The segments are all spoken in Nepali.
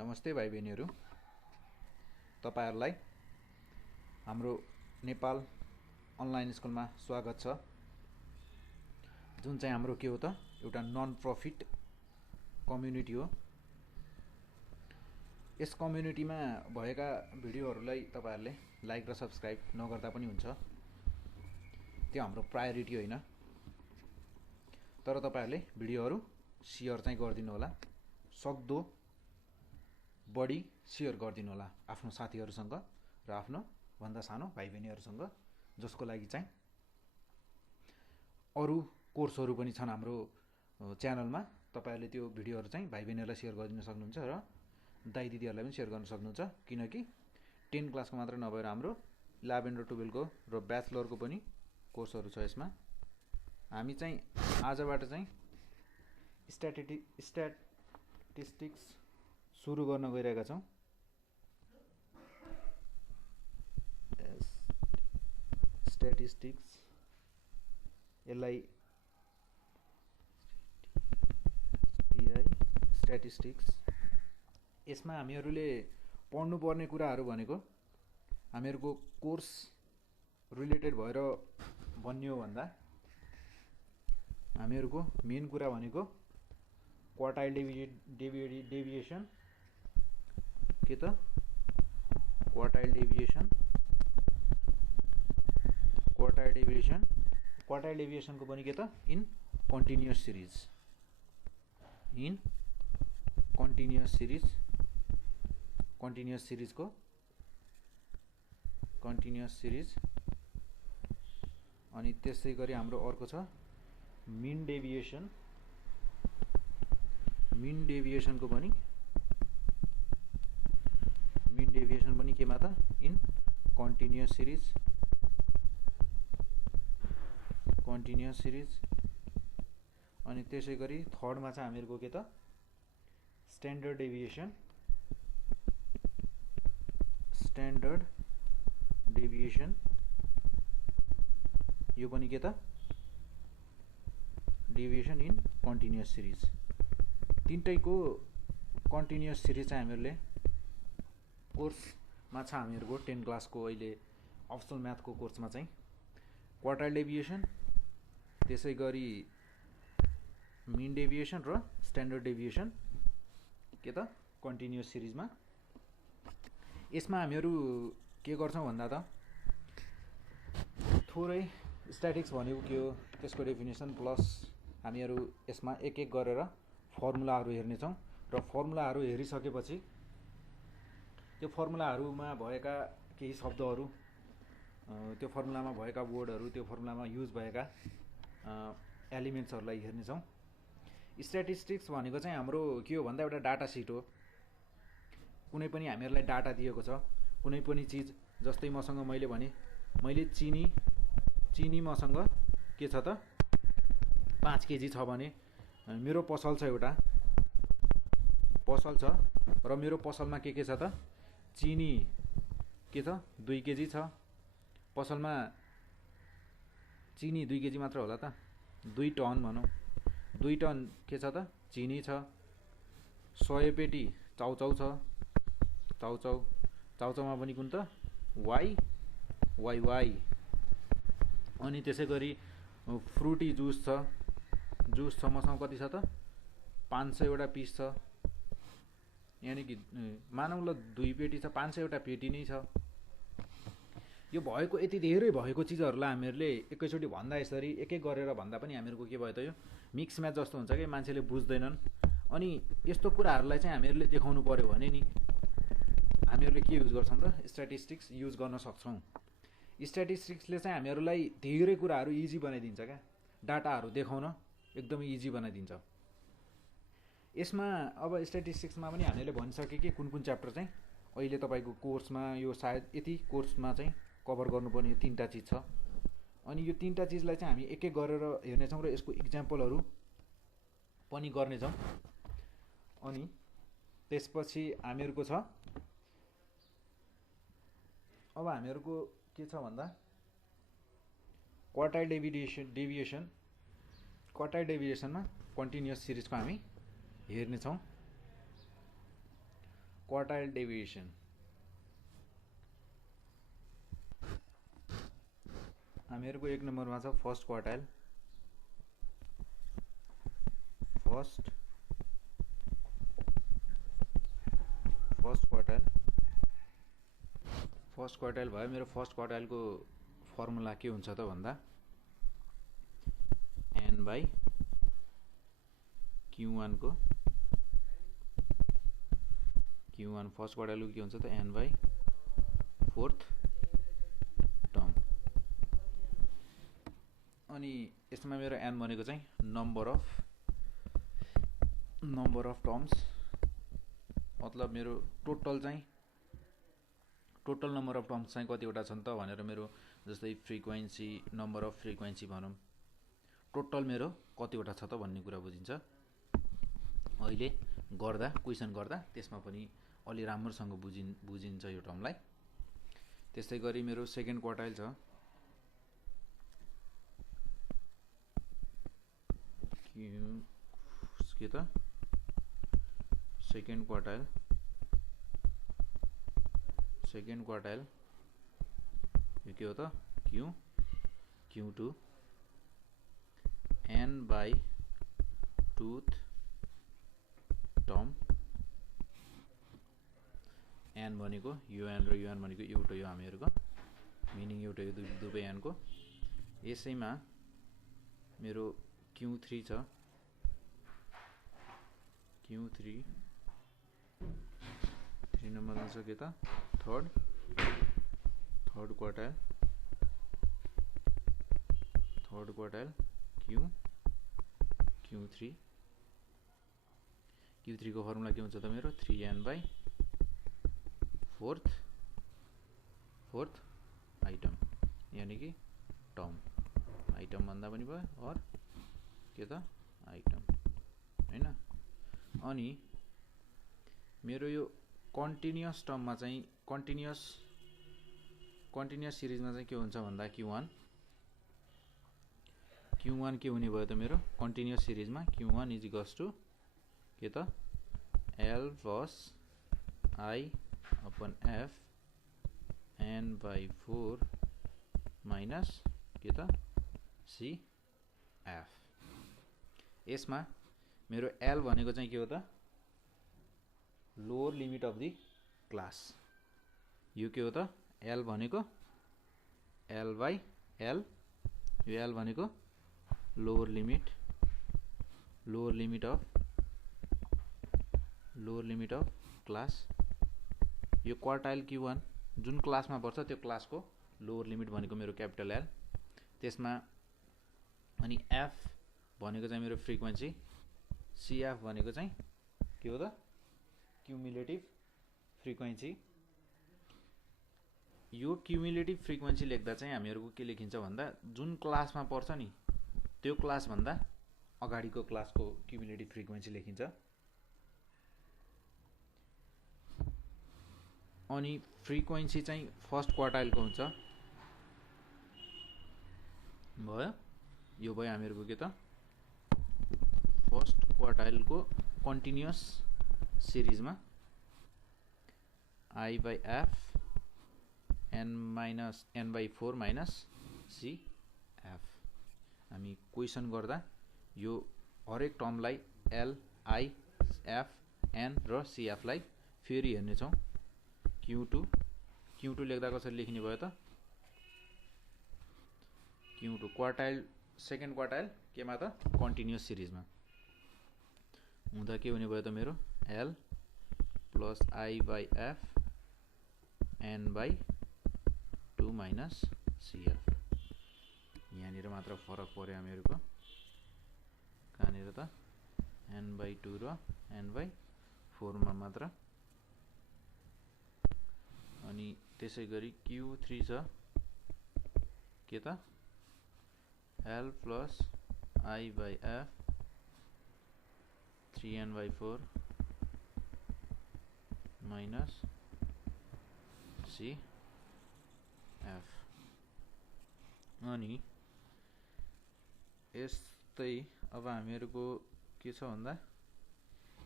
नमस्ते भाइ बहिनीहरू, तपाईहरुलाई हाम्रो नेपाल अनलाइन स्कुलमा स्वागत छ। जुन चाहिँ हाम्रो के हो त एउटा नन प्रफिट कम्युनिटी हो। यस कम्युनिटीमा भएका भिडियोहरूलाई तपाईहरुले लाइक र सब्स्क्राइब नगर्दा पनि हुन्छ, त्यो हाम्रो प्रायोरिटी होइन। तर तपाईहरुले भिडियोहरू शेयर चाहिँ गरिदिनु होला, सक्दो बढी शेयर गरिदिनु होला आफ्नो साथीहरुसँग र आफ्नो भन्दा सानो भाइ बहिनीहरुसँग, जसको लागि चाहिँ अरु कोर्सहरु पनि छन् हाम्रो च्यानलमा। तपाईहरुले त्यो भिडियोहरु चाहिँ भाइ बहिनीहरुलाई शेयर गरिदिन सक्नुहुन्छ र दाइ दिदीहरुलाई पनि शेयर गर्न सक्नुहुन्छ, किनकि 10 क्लासको मात्र नभएर हाम्रो 11 र 12 को र ब्याचलरको पनि कोर्सहरु छ यसमा। हामी चाहिँ आजबाट चाहिँ स्ट्याटिस्टिक्स सुरु गर्न गइरहेका छौं। स्ट्याटिस्टिक्स यसलाई स्ट्याटिस्टिक्स यसमा हामीहरुले पढ्नुपर्ने कुराहरु भनेको हामीहरुको कोर्स रिलेटेड भएर भन्ने हो भन्दा हामीहरुको मेन कुरा भनेको क्वार्टाइल डेभिएसन के त क्वार्टाइल डेभिएसन को पनि के त इन कन्टिन्युअस सिरिज अनि त्यसै गरी हाम्रो अर्को छ मिन डेभिएसन को पनि केमा त इन कन्टिन्युअस सिरिज अनि त्यसै गरी थर्ड मा चाहिँ हामीहरुको के त स्ट्यान्डर्ड डेभिएसन यो पनि के त डेभिएसन इन कन्टिन्युअस सिरिज। तीनटैको कन्टिन्युअस सिरिज चाहिँ हामीहरुले कोर्समा छ। हामीहरुको 10 क्लासको अहिले अप्सनल म्याथको कोर्समा चाहिँ क्वार्टाइल डेभिएसन, त्यसै गरी मिन डेभिएसन र स्ट्यान्डर्ड डेभिएसन के त कन्टिन्युअस सिरिजमा। यसमा हामीहरु के गर्छौं भन्दा त थोरै स्ट्याटिक्स भनेको के हो त्यसको डेफिनेसन प्लस हामीहरु यसमा एक एक गरेर फर्मुलाहरु हेर्ने छौं र फर्मुलाहरु हेरिसकेपछि त्यो फर्मुलाहरुमा भएका केही शब्दहरु, त्यो फर्मुलामा भएका वर्डहरु, त्यो फर्मुलामा युज भएका एलिमेन्ट्सहरुलाई हेर्ने छौं। स्ट्याटिस्टिक्स भनेको चाहिँ हाम्रो के हो भन्दा एउटा डाटा सिट हो। कुनै पनि हामीहरुलाई डाटा दिएको छ, कुनै पनि चीज, जस्तै मसँग मैले भने मैले चिनी मसँग के छ त 5 केजी छ भने मेरो पसल छ, एउटा पसल छ र मेरो पसलमा के छ त चिनी के छ 2 केजी छ। पसलमा चिनी 2 केजी मात्र होला त, 2 टन भनौं, 2 टन के छ त चिनी छ। 100 पेटी चाउचाउ छ, चाउचाउमा पनि कुन त वाइ। अनि त्यसै गरी फ्रुटी जुस छ मसँग कति छ त 500 वटा पिस छ, यानी कि मानौं ल 2 पेटी छ, 500 वटा पेटी नै छ। यो भएको यति धेरै भएको चीजहरुलाई हामीहरुले एकैचोटी भन्दा यसरी एक एक गरेर भन्दा पनि हामीहरुको के भयो त यो मिक्स म्याच जस्तो हुन्छ के, मान्छेले बुझ्दैनन्। अनि यस्तो कुराहरुलाई चाहिँ हामीहरुले देखाउनु पर्यो भने नि हामीहरुले के युज गर्छौं त स्ट्याटिस्टिक्स युज गर्न सक्छौं। स्ट्याटिस्टिक्सले चाहिँ हामीहरुलाई धेरै कुराहरु इजी बनाइदिन्छ क्या, डाटाहरु देखाउन एकदमै इजी बनाइदिन्छ। यसमा अब स्ट्याटिस्टिक्समा पनि हामीले भनिसके कि कुन च्याप्टर चाहिँ अहिले तपाईको कोर्समा यो सायद यति कोर्समा चाहिँ कभर गर्नुपर्ने यो 3टा चीज छ। अनि यो 3टा चीजलाई चाहिँ हामी एक एक गरेर हेर्ने छौं र यसको एक्जाम्पलहरु पनि गर्ने छौं। अनि त्यसपछि हामीहरुको छ अब हामीहरुको के छ भन्दा क्वार्टाइल डेभिएसनमा कन्टिन्युअस सिरिजको हामी हेर्ने छौं। क्वार्टाइल डेभिएसन हामीहरूको 1 नम्बरमा छ फर्स्ट क्वार्टाइल फर्स्ट क्वार्टाइल भयो। मेरो फर्स्ट क्वार्टाइलको फर्मुला के हुन्छ त भन्दा n बाई Q1 को Q1 फर्स्ट क्वार्टाइलको के हुन्छ त n बाई फोर्थ टर्म। अनि यसमा मेरो n भनेको चाहिँ नम्बर अफ टर्म्स, मतलब मेरो टोटल नम्बर अफ टर्म्स चाहिँ कतिवटा छन् त भनेर मेरो जस्तै फ्रिक्वेन्सी नम्बर अफ फ्रिक्वेन्सी भनौँ टोटल मेरो कतिवटा छ त भन्ने कुरा बुझिन्छ। अहिले गर्दा क्वेसन गर्दा त्यसमा पनि अलि राम्रोसँग बुझिन्छ यो टर्मलाई। त्यस्तै गरी मेरो सेकेन्ड क्वार्टाइल छ के त सेकेन्ड क्वार्टाइल यो के हो त Q2 n by tooth term, n भनेको un र un भनेको एउटा यो हामीहरूको मिनिङ एउटा यो दुवै n को। यसैमा मेरो Q3 छ Q3 नम्बरमा छ के त थर्ड क्वार्टाइल Q3 को फर्मुला के हुन्छ त मेरो 3n बाई फोर्थ आइटम, यानी कि टर्म, आइटम भन्दा पनि भयो और के त आइटम हैन। अनि मेरो यो कन्टिन्युअस टर्ममा चाहिँ कन्टिन्युअस सिरिजमा चाहिँ के हुन्छ भन्दा Q1 के हुने भयो त मेरो कन्टिन्युअस सिरिजमा Q1 इज इक्वल्स टु के त L plus I upon F n by 4 minus के त C F। यसमा मेरो L भनेको चाहिँ के हो त lower limit of the class, यो के हो त L भनेको L बाई L, यो L भनेको लोअर लिमिट अफ क्लास, यो क्वार्टाइल Q1 जुन क्लासमा पर्छ त्यो क्लासको लोअर लिमिट भनेको मेरो क्यापिटल L। त्यसमा अनि F भनेको चाहिँ मेरो फ्रिक्वेन्सी, CF भनेको चाहिँ के हो त क्युमुलेटिभ फ्रिक्वेन्सी। यो क्युमुलेटिभ फ्रिक्वेन्सी लेख्दा चाहिँ हामीहरूको के लेखिन्छ भन्दा जुन क्लासमा पर्छ नि त्यो क्लास भन्दा अगाडिको क्लासको क्युमुलेटिभ फ्रिक्वेन्सी लेखिन्छ। अनि फ्रिक्वेन्सी चाहिँ फर्स्ट क्वार्टाइलको हुन्छ भयो, यो भयो हामीहरूको के त फर्स्ट क्वार्टाइलको कन्टिन्युअस सिरिजमा I by F n by 4 minus C F। हामी क्वेसन गर्दा यो हरेक टर्मलाई L, I, F, N र CF लाई फेरि हेर्नेछौँ। Q2 लेख्दा कसरी लेखिने भयो त Q2 क्वार्टाइल सेकेन्ड क्वार्टाइल केमा त कन्टिन्युअस सिरिजमा हुँदा के हुने भयो त मेरो L plus I by F n by 2 minus CF। यहाँनिर मात्र फरक पर्यो हामीहरूको, कहाँनिर त n बाई 2 र n बाई 4 मा मात्र। अनि त्यसै गरी Q3 छ के त L plus I by F 3n by 4 minus C F। अनि यस्तै अब हामीहरूको के छ भन्दा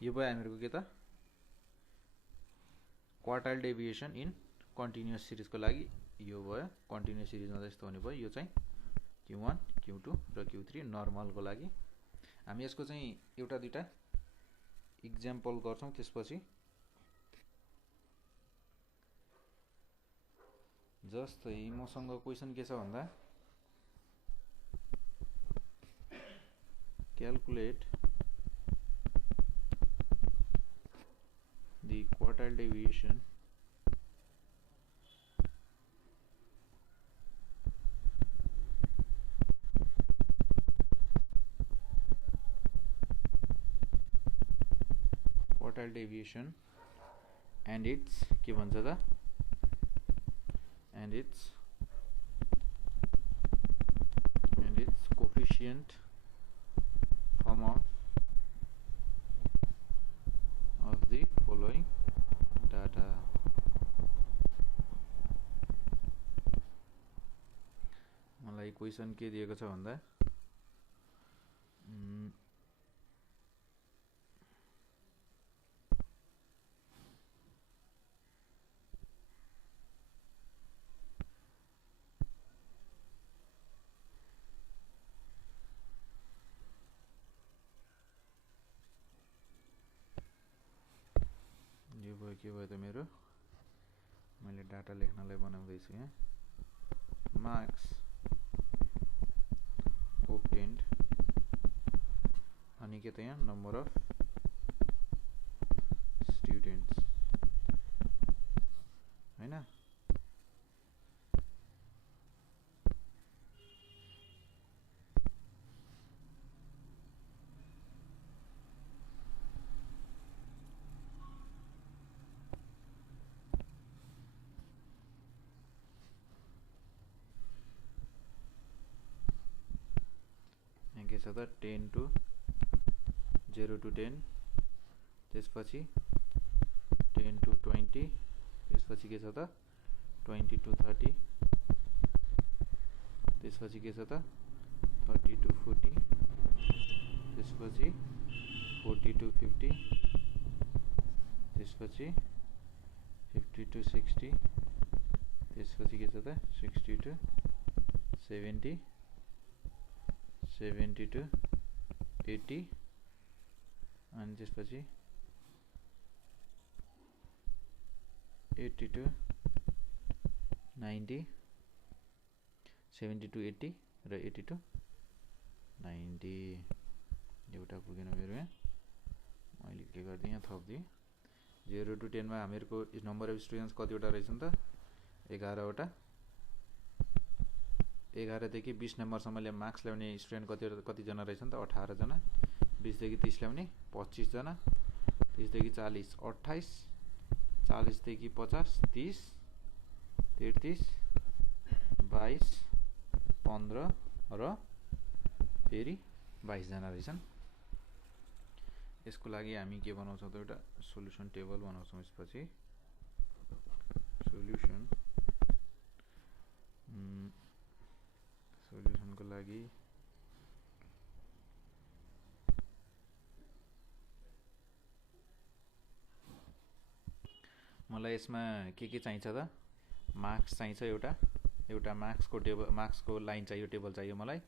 यो भयो हामीहरूको के त क्वार्टाइल डेभिएसन इन कन्टिन्युअस सिरिजको लागि यो भयो, कन्टिन्युअस सिरिजमा जस्तो हुने भयो। यो चाहिँ Q1 Q2 र Q3 नर्मलको लागि हामी यसको चाहिँ एउटा दुईटा इक्जाम्पल गर्छौँ। त्यसपछि जस्तै मसँग क्वेसन के छ भन्दा calculate the quartile deviation and its के भन्छ त and its coefficient form of the following data। मलाई क्वेसन के दिएको छ भन्दा यो भयो के भयो त मेरो मैले डाटा लेख्नलाई बनाउँदैछु यहाँ मार्क्स obtained अनि के त यहाँ नम्बर अफ स्टुडेन्ट्स हैन। के छ त 10 to 0 to 10 त्यसपछि 10 to 20 त्यसपछि के छ त 20 to 30 त्यसपछि के छ त 30 to 40 त्यसपछि 40 to 50 त्यसपछि 50 to 60 त्यसपछि के छ त 60 to 70 70 to 80 अनि त्यसपछि 80 to 90 70 to 80 र 80 to 90 एउटा पुगेन मेरो यहाँ मैले के गर्दिएँ यहाँ थप्दिएँ 0 to 10 मा हामीहरूको नम्बर अफ स्टुडेन्ट्स कतिवटा रहेछन् त 11 वटा 11 देखि 20 नम्बरसम्मले मार्क्स ल्याउने स्टुडेन्ट कतिजना रहेछन् त 18 जना 20 देखि 30 ल्याउने 25 जना 30 देखि 40 28 40 देखि 50 30 33 22 15 र फेरि 22 जना रहेछन्। यसको लागि हामी के बनाउँछौँ त एउटा सोलुसन टेबल बनाउँछौँ। यसपछि सोल्युसनको लागि मलाई यसमा के चाहिन्छ त मार्क्स चाहिन्छ एउटा मार्क्सको टेबल मार्क्सको लाइन चाहियो टेबल चाहियो मलाई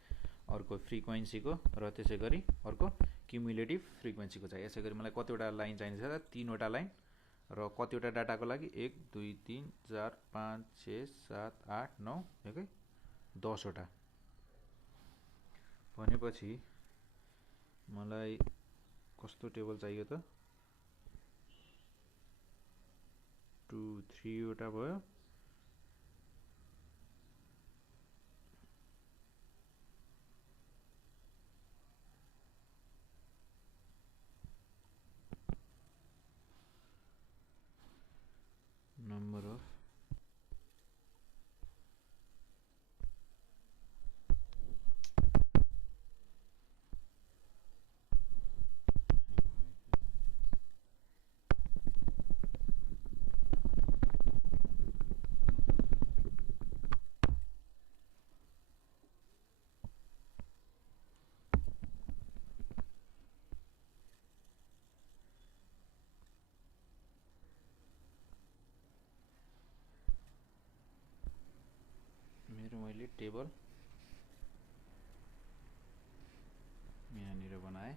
अर्को फ्रिक्वेन्सीको र त्यसै गरी अर्को क्युमुलेटिभ फ्रिक्वेन्सीको चाहियो। यसै गरी मलाई कतिवटा लाइन चाहिन्छ त 3 वटा लाइन र कतिवटा डाटाको लागि 1 2 3 4 5 6 7 8 9 एकै 10 वटा भनेपछि मलाई कस्तो टेबल चाहियो त 2 3 वटा भयो नम्बर अफ मैले टेबल यहाँनिर बनाएँ।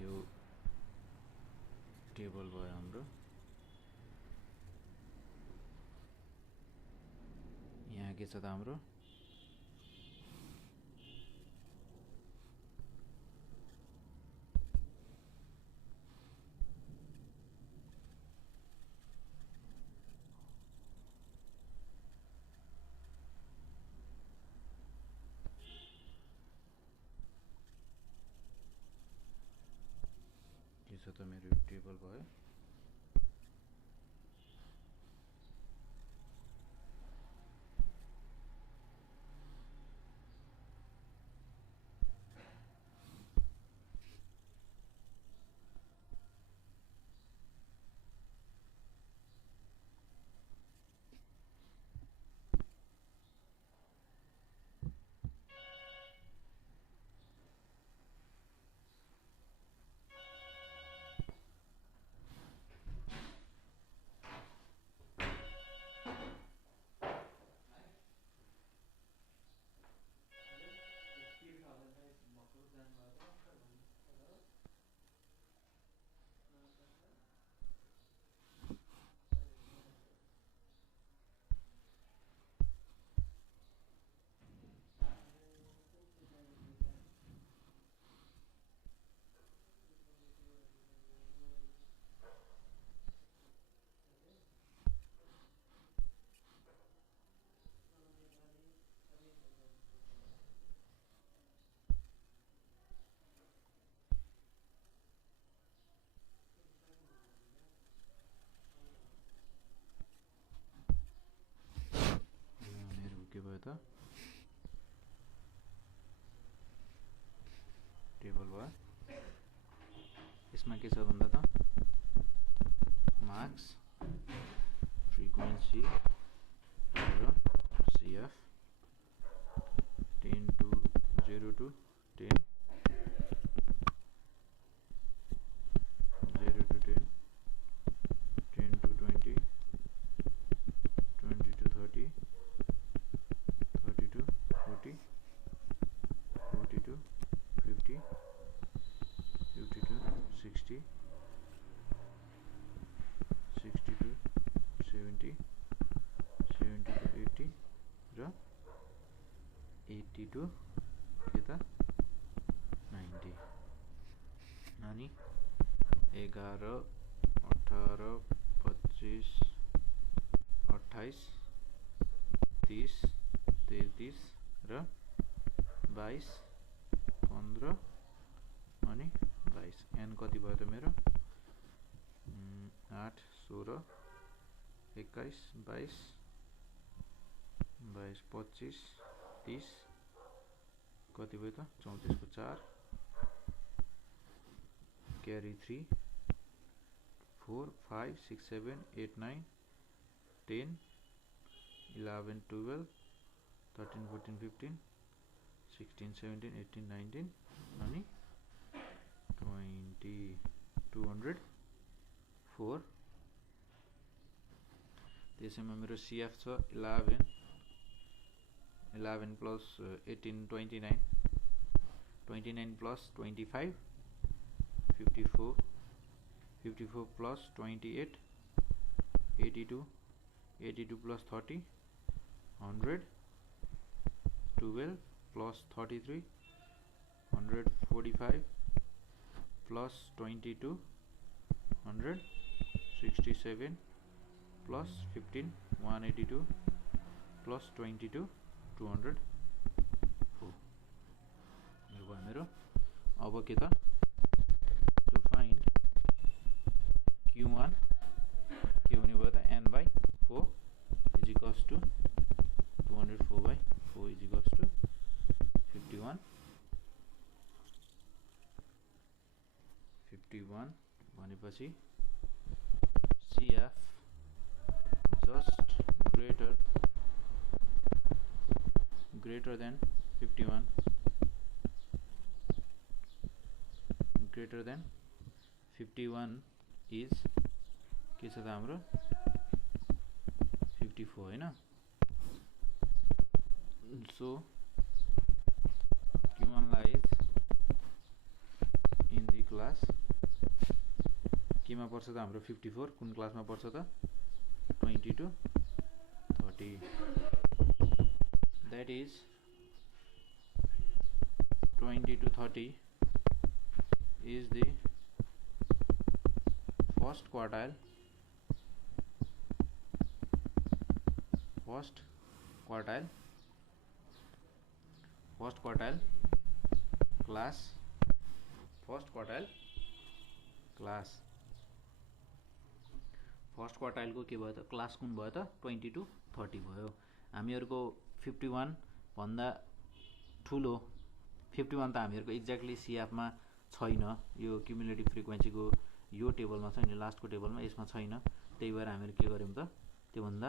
यो टेबल भयो हाम्रो। यहाँ के छ त हाम्रो त मेरो टेबल भयो। के भयो त टेबल भयो। यसमा के छ भन्दा त मार्क्स, फ्रिक्वेन्सी र CF 10 to 0 to 10, 0 to 10, 10 to 20, 20 to 30, 30 to 40, 40 to 50, 50 to 60, 60 to 70, 70 to 80 र 80 to के त 90। अनि 11, 18, 25, 28, 30, 33 र 22, 15 अनि 22। एन कति भयो त मेरो 8, 16, 21, 22, 22, 25, 30 कति भयो त 34 को 4, क्यारी 3, 4, 5, 6, 7, 8, 9, 10, 11, 12, 13, 14, 15, 16, 17, 18, 19 अनि 20, 204। त्यसैमा मेरो CF छ 11, 11 plus 18, 29, 29 plus 25, 54, 54 plus 28, 82, 82 plus 30, 100, 12 plus 33, 145 plus 22, 100, 67 plus 15, 182 plus 22, 204 मेरो। अब के त टु फाइन्ड Q1 के हुने भयो त n/4 is equals to 204/4 is equals to 51 भनेपछि CF just greater than 51, greater than 51 is के छ त हाम्रो 54 हैन। So Q1 lies in the class केमा पर्छ त हाम्रो 54 कुन क्लासमा पर्छ त 20 to 30 that is 20 to 30 is the first quartile first quartile को के भयो त क्लास कुन भयो त 20 to 30 भयो। हामीहरुको 51 भन्दा ठुलो 51 त हामीहरुको एक्ज्याक्टली CF मा छैन, यो क्युमुलेटिभ फ्रिक्वेन्सी को यो टेबलमा छ नि, लास्टको टेबलमा यसमा छैन। त्यही भएर हामीहरु के गर्यौं त त्यो भन्दा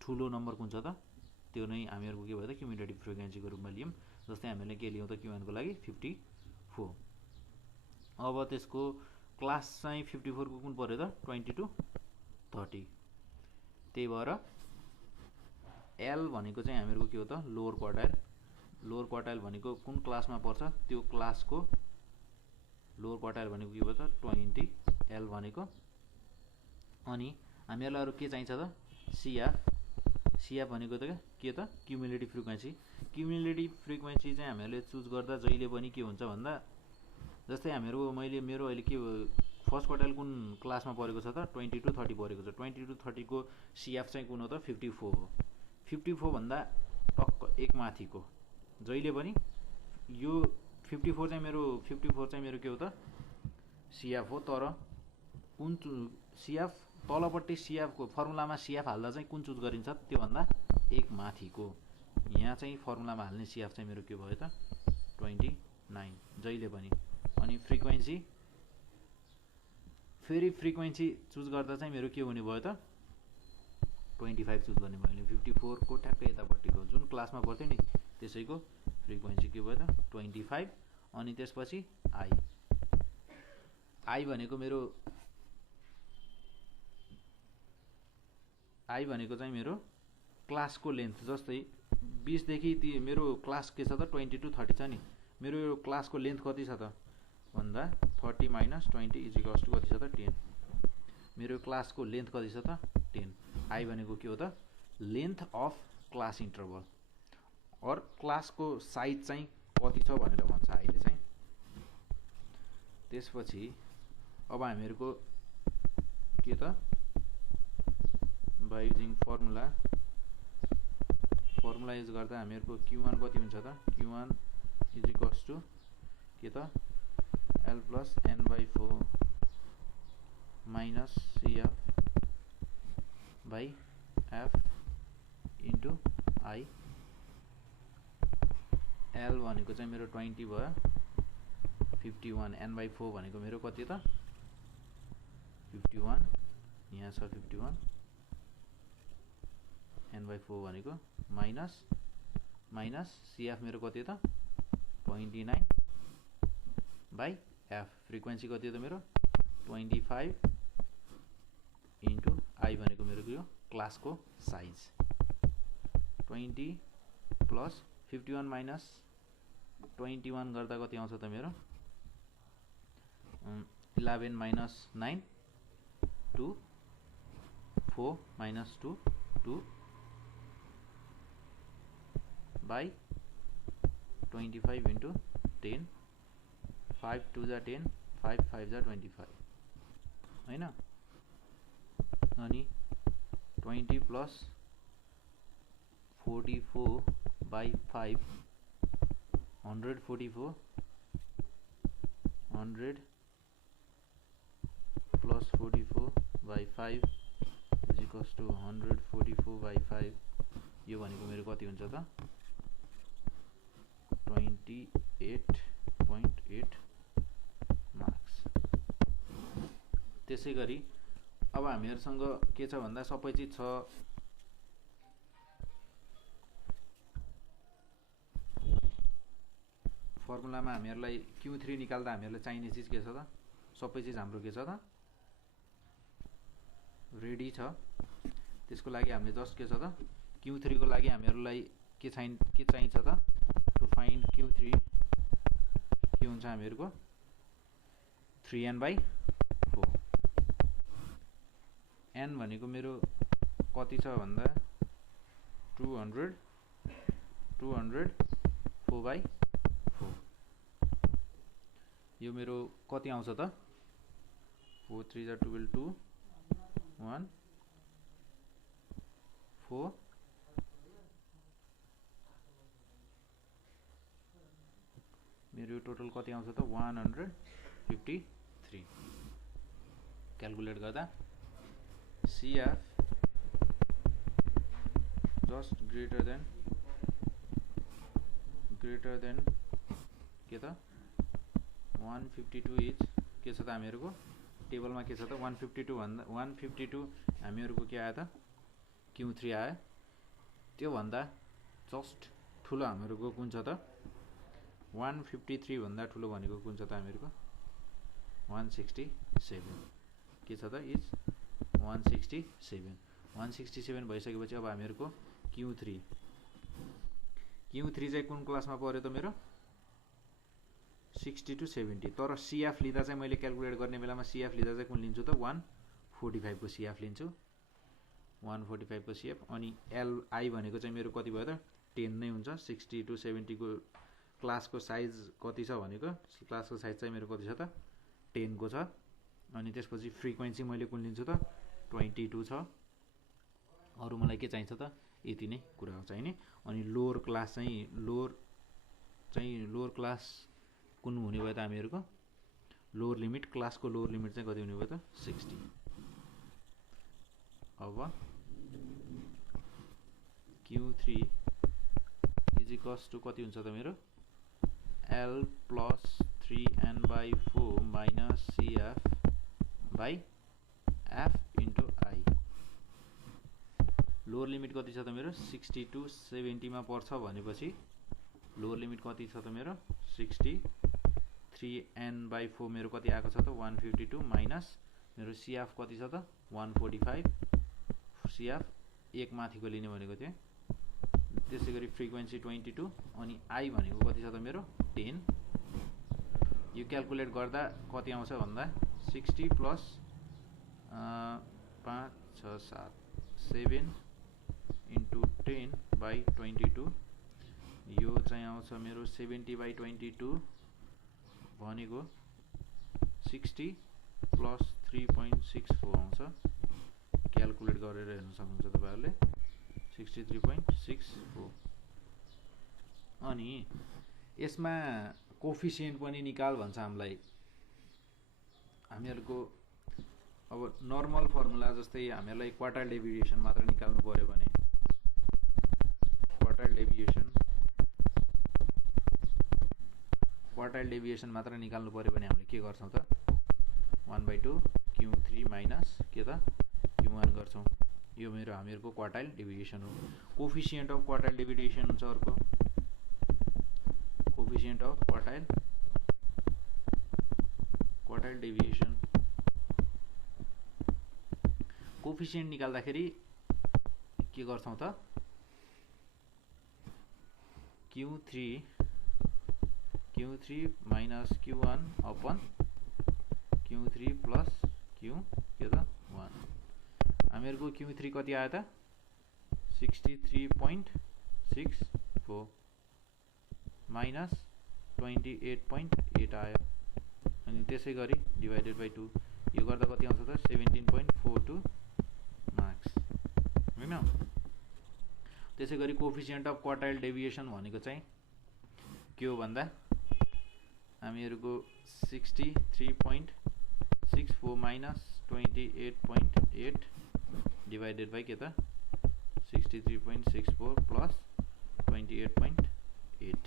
ठुलो नम्बर कुन छ त त्यो नै हामीहरुको के भयो त क्युमुलेटिभ फ्रिक्वेन्सी को रूपमा लियौं। जस्तै हामीले के लियौं त Q1 को लागि 54। अब त्यसको क्लास चाहिँ 54 को कुन पर्यो त 20 to 30। त्यही भएर L भनेको चाहिँ हामीहरुको के हो त लोअर क्वार्टाइल भनेको कुन क्लासमा पर्छ त्यो क्लासको लोअर क्वार्टाइल भनेको के भयो त 20 L भनेको। अनि हामीहरुलाई अरु के चाहिन्छ त CF भनेको त के त क्युमुलेटिभ फ्रिक्वेन्सी चाहिँ हामीहरुले चुज गर्दा जहिले पनि के हुन्छ भन्दा जस्तै हामीहरु मेरो अहिले के फर्स्ट क्वार्टाइल कुन क्लासमा परेको छ त 20 to 30 परेको छ। 20 to 30 को CF चाहिँ कुन हो त 54 हो। 54 भन्दा टक्क एक माथिको जहिले पनि यो 54 चाहिँ मेरो के हो त CF हो। तर कुन CF तलपट्टि CF को फर्मुलामा CF हाल्दा चाहिँ कुन चुज गरिन्छ त्यो भन्दा एक माथिको। यहाँ चाहिँ फर्मुलामा हाल्ने CF चाहिँ मेरो के भयो त 29 जहिले पनि। अनि फ्रिक्वेन्सी फेरि फ्रिक्वेन्सी चुज गर्दा चाहिँ मेरो के हुने भयो त 25 चुज गर्ने मैले 54 को ठ्याक्कै यतापट्टिको जुन क्लासमा पर्थ्यो नि त्यसैको फ्रिक्वेन्सी के भयो त 25। अनि त्यसपछि I भनेको मेरो चाहिँ मेरो क्लासको लेन्थ। जस्तै 20 देखि मेरो क्लास के छ त 20 to 30 छ नि, मेरो यो क्लासको लेन्थ कति छ त भन्दा 30 - 20 इक्वल्स टु कति छ त 10। मेरो क्लासको लेन्थ कति छ त 10। I भनेको के हो त लेन्थ अफ क्लास इन्टरभल और क्लासको साइज चाहिँ कति छ भनेर भन्छ अहिले चाहिँ। त्यसपछि अब हामीहरुको के त बाइ युजिङ फर्मुला युज गर्दा हामीहरुको Q1 कति हुन्छ त Q1 इक्वल्स टु के त L plus n/4 minus CF by F into I। L भनेको चाहिँ मेरो 20 भयो, 51 n/4 भनेको मेरो कति त 51, यहाँ छ 51 n/4 भनेको माइनस CF मेरो कति त 29 बाइ F फ्रिक्वेन्सी कति त मेरो 25 इन्टु I भनेको मेरो यो क्लासको साइज 20 प्लस 51 माइनस 21 गर्दा कति आउँछ त मेरो 11 माइनस 9 2 4 माइनस 2 2 बाइ 25 इन्टु 10 5 2 जा 10 5 5 जा 25 हैन। अनि 20 plus 44 by 5 144 100 plus 44 by 5 is equals to 144 by 5। यो भनेको मेरो कति हुन्छ त 28.8 मार्क्स। त्यसै गरी अब हामीहरुसँग के छ भन्दा सबै चीज छ। फर्मुलामा हामीहरुलाई Q3 निकाल्दा हामीहरुलाई चाहिने चीज के छ त सबै चीज हाम्रो के छ त रेडी छ। त्यसको लागि हामीले जस्ट के छ त Q3 को लागि हामीहरुलाई के चाहिन्छ त टु फाइन्ड Q3 के हुन्छ हामीहरुको 3n/4 n भनेको मेरो कति छ भन्दा 200 4/4 यो मेरो कति आउँछ त 4 3 जा 12 2 1 4 मेरो टोटल कति आउँछ त 153 क्याल्कुलेट गर्दा CF just greater than के त 152 इज के छ त हामीहरुको टेबलमा के छ त 152 भन्दा 152 हामीहरुको के आयो त Q3 आयो त्यो भन्दा जस्ट ठुलो हामीहरुको कुन छ त 153 भन्दा ठुलो भनेको कुन छ त हामीहरुको 167 के छ त इज 167 भइसकेपछि अब हामीहरुको Q3 चाहिँ कुन क्लासमा पर्यो त मेरो 60 to 70 तर CF लिँदा चाहिँ मैले क्याल्कुलेट गर्ने बेलामा CF लिँदा चाहिँ कुन लिन्छु त 145 को CF लिन्छु 145 को CF अनि LI भनेको चाहिँ मेरो कति भयो त 10 नै हुन्छ 60 to 70 को क्लासको साइज कति छ भनेको क्लासको साइज चाहिँ मेरो कति छ त 10 को छ अनि त्यसपछि फ्रिक्वेन्सी मैले कुन लिन्छु त 22 छ अरु मलाई के चाहिन्छ त यति नै कुरा चाहिने अनि लोअर क्लास कुन हुने भयो त हामीहरुको लोअर लिमिट क्लासको लोअर लिमिट चाहिँ कति हुने भयो त 60 अब Q3 इज इक्वल्स टु कति हुन्छ त मेरो L plus 3n/4 minus CF by F into I lower limit कति छ त मेरो 60 to 70 मा पर्छ भनेपछि लोअर लिमिट कति छ त मेरो 60 3n/4 मेरो कति आएको छ त 152 माइनस मेरो CF कति छ त 145 CF एक माथिको लिने भनेको थियो त्यसैगरी फ्रिक्वेन्सी 22 अनि I भनेको कति छ त मेरो 10 यो क्याल्कुलेट गर्दा कति आउँछ भन्दा 60 प्लस 5 6 7 7 into 10/22 यो चाहिँ आउँछ मेरो 70/22 भनेको 60 प्लस 3.64 आउँछ क्याल्कुलेट गरेर हेर्न सक्नुहुन्छ तपाईहरुले 63.64 अनि यसमा कोफिसिएन्ट पनि निकाल भन्छ हामीहरुको अब नर्मल फर्मुला जस्तै हामीहरुलाई क्वार्टाइल डेभिएसन मात्र निकाल्नु पर्यो भने क्वार्टाइल डेभिएसन मात्र निकाल्नु पर्यो भने हामीले के गर्छौं त 1/2 Q3 माइनस के त Q1 गर्छौं यो मेरो हामीहरुको क्वार्टाइल डेभिएसन हो कोफिसिएन्ट अफ क्वार्टाइल डेभिएसन हुन्छ अर्को coefficient of quartile deviation coefficient निकाल्दाखेरि के गर्छौं त Q3 minus Q1 upon Q3 plus Q के त 1 हामीहरुको Q3 कति आयो त 63.64 माइनस 28.8 आयो अनि त्यसैगरी डिवाइडेड बाइ 2 यो गर्दा कति आउँछ त 17.42 मार्क्स हैन त्यसैगरी कोफिसिएन्ट अफ क्वार्टाइल डेभिएसन भनेको चाहिँ के हो भन्दा हामीहरुको 63.64 माइनस 28.8 डिवाइडेड बाइ के त 63.64 प्लस 28.8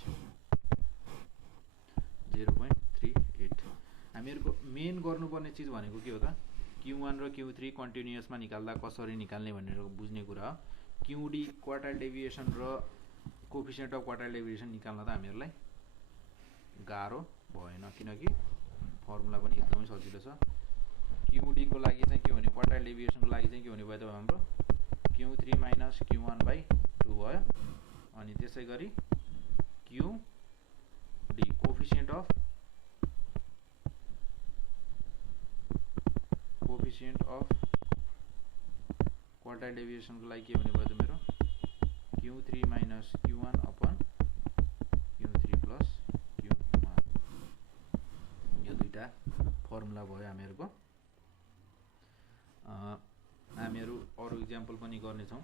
0.38 हामीहरुको मेन गर्नुपर्ने चीज भनेको के हो त Q1 र Q3 कन्टिन्युअसमा निकाल्दा कसरी निकाल्ने भनेर बुझ्ने कुरा हो QD क्वार्टाइल डेभिएसन र कोफिसिएन्ट अफ क्वार्टाइल डेभिएसन निकाल्न त हामीहरुलाई गाह्रो भएन किनकि फर्मुला पनि एकदमै सजिलो छ QD को लागि चाहिँ के हुने क्वार्टाइल डेभिएसन को लागि चाहिँ के हुने भयो त हाम्रो Q3 minus Q1/2 भयो अनि त्यसै गरी QD कोफिसिएन्ट अफ क्वार्टाइल डेभिएसनको लागि के हुने भयो त मेरो Q3 minus Q1 upon Q3 plus Q1। यो दुईटा फर्मुला भयो हामीहरूको। हामीहरू अरू इक्जाम्पल पनि गर्नेछौँ।